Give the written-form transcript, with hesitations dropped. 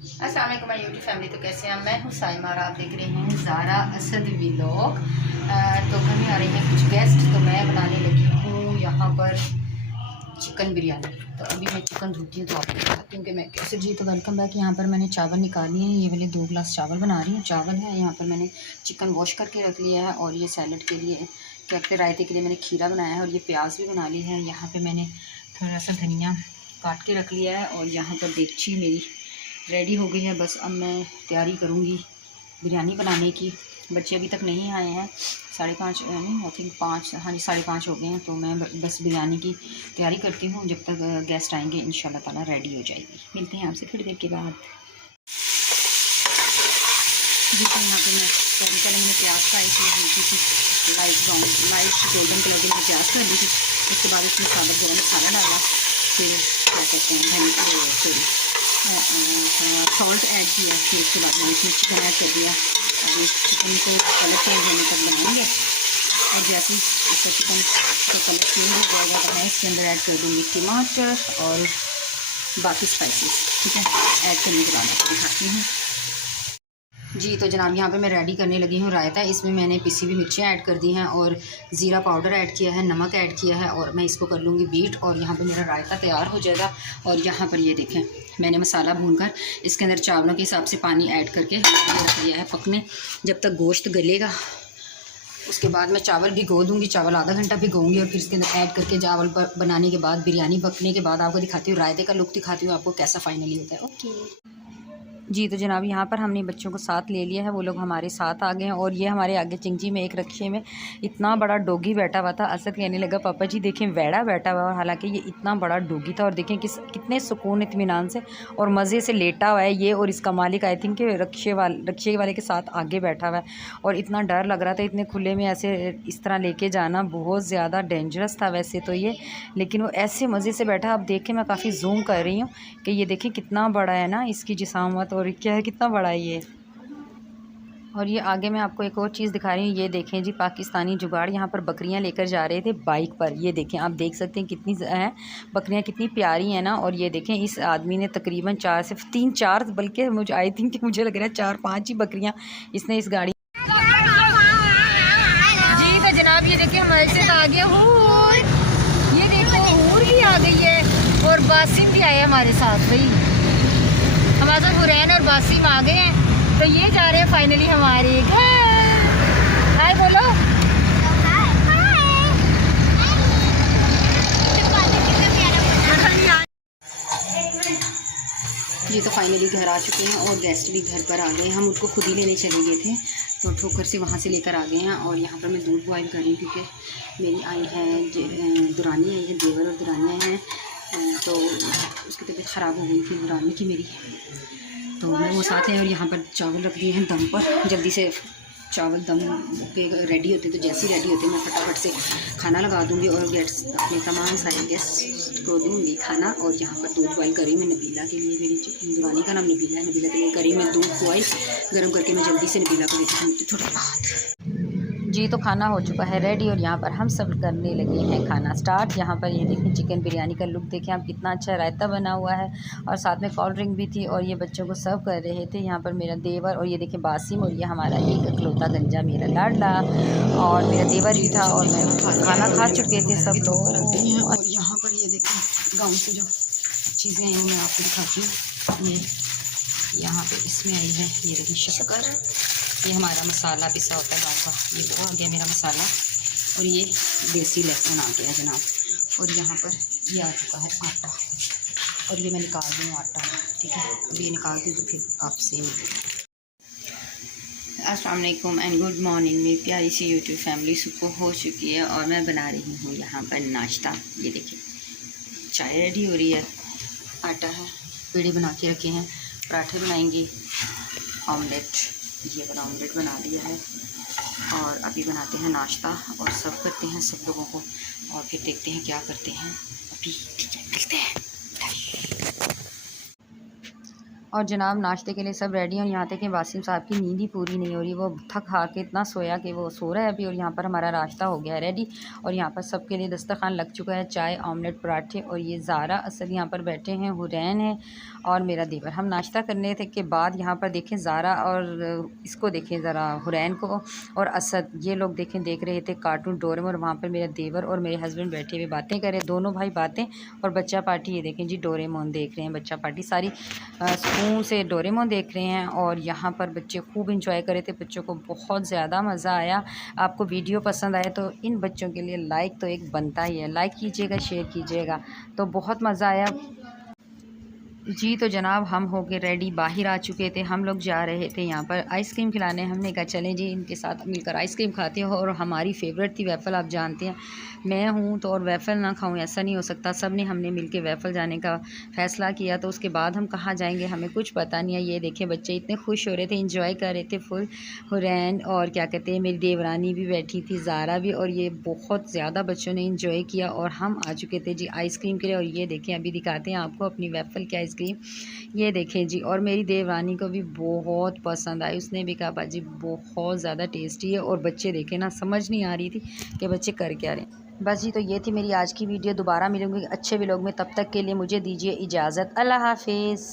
अस्सलाम वालेकुम my YouTube family. तो कैसे हैं? मैं हूँ साइमा और आप देख रहे हैं ज़ारा असद व्लॉग। तो घर में आ रही हैं कुछ गेस्ट, तो मैं बनाने लगी हूँ यहाँ पर चिकन बिरयानी। तो अभी मैं चिकन धोती हूँ तो आपको दिखाती हूँ कि मैं कैसे। जी तो वेलकम बैक। यहाँ पर मैंने चावल निकाली हैं, ये वाले 2 गिलास चावल बना रही हूँ। चावल है यहाँ पर, मैंने चिकन वॉश करके रख लिया है। और ये सैलड के लिए, क्या कहते हैं, रायते के लिए मैंने खीरा बनाया है। और ये प्याज भी बना ली है। यहाँ पर मैंने थोड़ा सा धनिया काट के रख लिया है। और यहाँ पर देगची मेरी रेडी हो गई है। बस अब मैं तैयारी करूँगी बिरयानी बनाने की। बच्चे अभी तक नहीं आए हैं, 5:30 नहीं, आई थिंक 5, हाँ जी 5:30 हो गए हैं। तो मैं बस बिरयानी की तैयारी करती हूँ। जब तक गेस्ट आएंगे इंशाल्लाह ताला रेडी हो जाएगी। मिलते हैं आपसे थोड़ी देर के बाद। जिसमें यहाँ पे मैं पहले मैंने प्याज फ्राई की थी, लाइट गोल्डन कलर की मैंने प्याज कर दी थी। उसके बाद इसमें साबुत गरम मसाला डाला, फिर क्या कहते हैं सॉल्ट ऐड किया। फिर उसके बाद मैंने इसमें चिकन ऐड कर दिया। अभी चिकन को कलर चेंज होने तक बनाएंगे। और जैसे ही इसका चिकन का कलर चेंज हो जाएगा तो मैं इसके अंदर ऐड कर दूँगी टमाटर और बाकी स्पाइसेस। ठीक है, ऐड करने के बाद आपको दिखाती हूँ। जी तो जनाब यहाँ पे मैं रेडी करने लगी हूँ रायता। इसमें मैंने पिसी हुई मिर्चियाँ ऐड कर दी हैं और ज़ीरा पाउडर ऐड किया है, नमक ऐड किया है। और मैं इसको कर लूँगी बीट और यहाँ पे मेरा रायता तैयार हो जाएगा। और यहाँ पर ये देखें, मैंने मसाला भूनकर इसके अंदर चावलों के हिसाब से पानी ऐड करके रख दिया है पकने। जब तक गोश्त गलेगा उसके बाद मैं चावल भिगो दूँगी। चावल आधा घंटा भिगोऊँगी और फिर इसके अंदर ऐड करके चावल बनाने के बाद, बिरयानी पकने के बाद आपको दिखाती हूँ, रायते का लुक दिखाती हूँ आपको कैसा फाइनली होता है। ओके जी तो जनाब यहाँ पर हमने बच्चों को साथ ले लिया है, वो लोग हमारे साथ आ गए हैं। और ये हमारे आगे चिंगजी में एक रक्शे में इतना बड़ा डोगी बैठा हुआ था। असद कहने लगा पापा जी देखें वैड़ा बैठा हुआ है। हालांकि ये इतना बड़ा डोगी था और देखें कितने सुकून इत्मीनान से और मज़े से लेटा हुआ है ये। और इसका मालिक आई थिंक रक्शे वाले के साथ आगे बैठा हुआ है। और इतना डर लग रहा था, इतने खुले में ऐसे इस तरह लेके जाना बहुत ज़्यादा डेंजरस था वैसे तो ये, लेकिन वो ऐसे मज़े से बैठा। अब देखें मैं काफ़ी जूम कर रही हूँ कि ये देखें कितना बड़ा है ना इसकी जिसामत, और क्या है कितना बड़ा है ये। और ये आगे मैं आपको एक और चीज़ दिखा रही हूँ। ये देखें जी, पाकिस्तानी जुगाड़ यहाँ पर बकरियाँ लेकर जा रहे थे बाइक पर। ये देखें, आप देख सकते हैं कितनी हैं बकरियाँ, कितनी प्यारी हैं ना। और ये देखें इस आदमी ने तकरीबन 3-4 बल्कि मुझे आई थिंक मुझे लग रहा है 4-5 ही बकरियाँ इसने इस गाड़ी। जी तो जनाब ये देखें हमारे से आ गया हूर, ये देखो हूर भी आ गई है और बासिम भी आए हमारे साथ। भाई हमारे साथ हुरैन और बासिम आ गए हैं। तो ये जा रहे हैं फाइनली हमारे घर। हाय बोलो। जी तो फाइनली घर आ चुके हैं और गेस्ट भी घर पर आ गए हैं। हम उनको खुद ही लेने चले गए थे तो ठोकर से वहाँ से लेकर आ गए हैं। और यहाँ पर मैं दूध बॉयल कर रही हूँ क्योंकि मेरी आई है दुरानी आई है, देवर और दुरानी आई हैं। तो उसकी तबीयत ख़राब हो गई थी दुरानी की मेरी, तो मैं वो साथ है। और यहाँ पर चावल रख दिए हैं दम पर। जल्दी से चावल दम के रेडी होते तो जैसे ही रेडी होते मैं फटाफट से खाना लगा दूँगी और गेस्ट अपने तमाम सारे गेस्ट को दूँगी खाना। और यहाँ पर दूध बॉयल करी मैं नबीला के लिए, मेरी दुरानी का नाम नबीला है, नबीला के लिए करी मैं दूध बॉयल गर्म करके मैं जल्दी से नबीला को देती हूँ थोड़ा बाद। जी तो खाना हो चुका है रेडी और यहाँ पर हम सब करने लगे हैं खाना स्टार्ट। यहाँ पर ये देखें चिकन बिरयानी का लुक देखें आप, कितना अच्छा रायता बना हुआ है और साथ में कोल्ड ड्रिंक भी थी। और ये बच्चों को सर्व कर रहे थे यहाँ पर मेरा देवर और ये देखें बासिम, और ये हमारा एक अकलौता गंजा मेरा लाडला और मेरा देवर भी था। और मैं खाना खा चुके थे सब लोग। और यहाँ पर ये देखें गाँव से जो चीज़ें हैं मैं आपको दिखाती हूँ। ये यहाँ पर इसमें आई है, ये देखें शक्कर, ये हमारा मसाला पिसा होता है गाँव का, ये वो आ गया मेरा मसाला। और ये देसी लहसुन आ गया जनाब। और यहाँ पर ये आ चुका है आटा और ये मैं निकाल दूँ आटा। ठीक है, अब ये निकाल दूँ तो फिर आपसे अस्सलाम वालेकुम एंड गुड मॉर्निंग। मेरी प्यारी सी यूट्यूब फैमिली सुबह हो चुकी है और मैं बना रही हूँ यहाँ पर नाश्ता। ये देखिए चाय रेडी हो रही है, आटा है, पेड़े बना के रखे हैं, पराठे बनाएंगी, ऑमलेट, ये वाला ऑमलेट बना दिया है। और अभी बनाते हैं नाश्ता और सर्व करते हैं सब लोगों को और फिर देखते हैं क्या करते हैं। अभी ठीक है मिलते हैं। और जनाब नाश्ते के लिए सब रेडी हैं। यहाँ तक कि वासिम साहब की नींद ही पूरी नहीं हो रही, वो थक खा के इतना सोया कि वो सो रहा है अभी। और यहाँ पर हमारा नाश्ता हो गया है रेडी और यहाँ पर सबके लिए दस्तरखान लग चुका है, चाय, ऑमलेट, पराठे। और ये ज़ारा असद यहाँ पर बैठे हैं, हुरैन है और मेरा देवर। हम नाश्ता करने थे के बाद यहाँ पर देखें ज़ारा और इसको देखें ज़रा, हुरैन को और असद, ये लोग देख रहे थे कार्टून डोरेमोन। और वहाँ पर मेरा देवर और मेरे हस्बैंड बैठे हुए बातें कर रहे, दोनों भाई बातें। और बच्चा पार्टी ये देखें जी, डोरेमोन देख रहे हैं, बच्चा पार्टी सारी सुकून से डोरेमोन देख रहे हैं। और यहाँ पर बच्चे खूब इंजॉय कर रहे थे, बच्चों को बहुत ज़्यादा मज़ा आया। आपको वीडियो पसंद आए तो इन बच्चों के लिए लाइक तो एक बनता ही है, लाइक कीजिएगा, शेयर कीजिएगा। तो बहुत मज़ा आया जी। तो जनाब हम हो गए रेडी, बाहर आ चुके थे। हम लोग जा रहे थे यहाँ पर आइसक्रीम खिलाने। हमने कहा चलें जी इनके साथ मिलकर आइसक्रीम खाते हो। और हमारी फेवरेट थी वेफ़ल, आप जानते हैं मैं हूँ तो और वेफ़ल ना खाऊँ ऐसा नहीं हो सकता। सब ने हमने मिल के वेफ़ल जाने का फ़ैसला किया। तो उसके बाद हम कहाँ जाएंगे हमें कुछ पता नहीं है। ये देखें बच्चे इतने खुश हो रहे थे, इंजॉय कर रहे थे फुल। हुरैन और क्या कहते हैं मेरी देवरानी भी बैठी थी, ज़ारा भी। और ये बहुत ज़्यादा बच्चों ने इंजॉय किया। और हम आ चुके थे जी आइसक्रीम के लिए। और ये देखें अभी दिखाते हैं आपको अपनी वेफ़ल की आइसक्रीम, ये देखें जी। और मेरी देवरानी को भी बहुत पसंद आई, उसने भी कहा बाजी बहुत ज़्यादा टेस्टी है। और बच्चे देखें ना, समझ नहीं आ रही थी कि बच्चे कर क्या रहे हैं। बस जी, तो ये थी मेरी आज की वीडियो। दोबारा मिलूंगी अच्छे व्लॉग में, तब तक के लिए मुझे दीजिए इजाज़त। अल्लाह हाफिज़।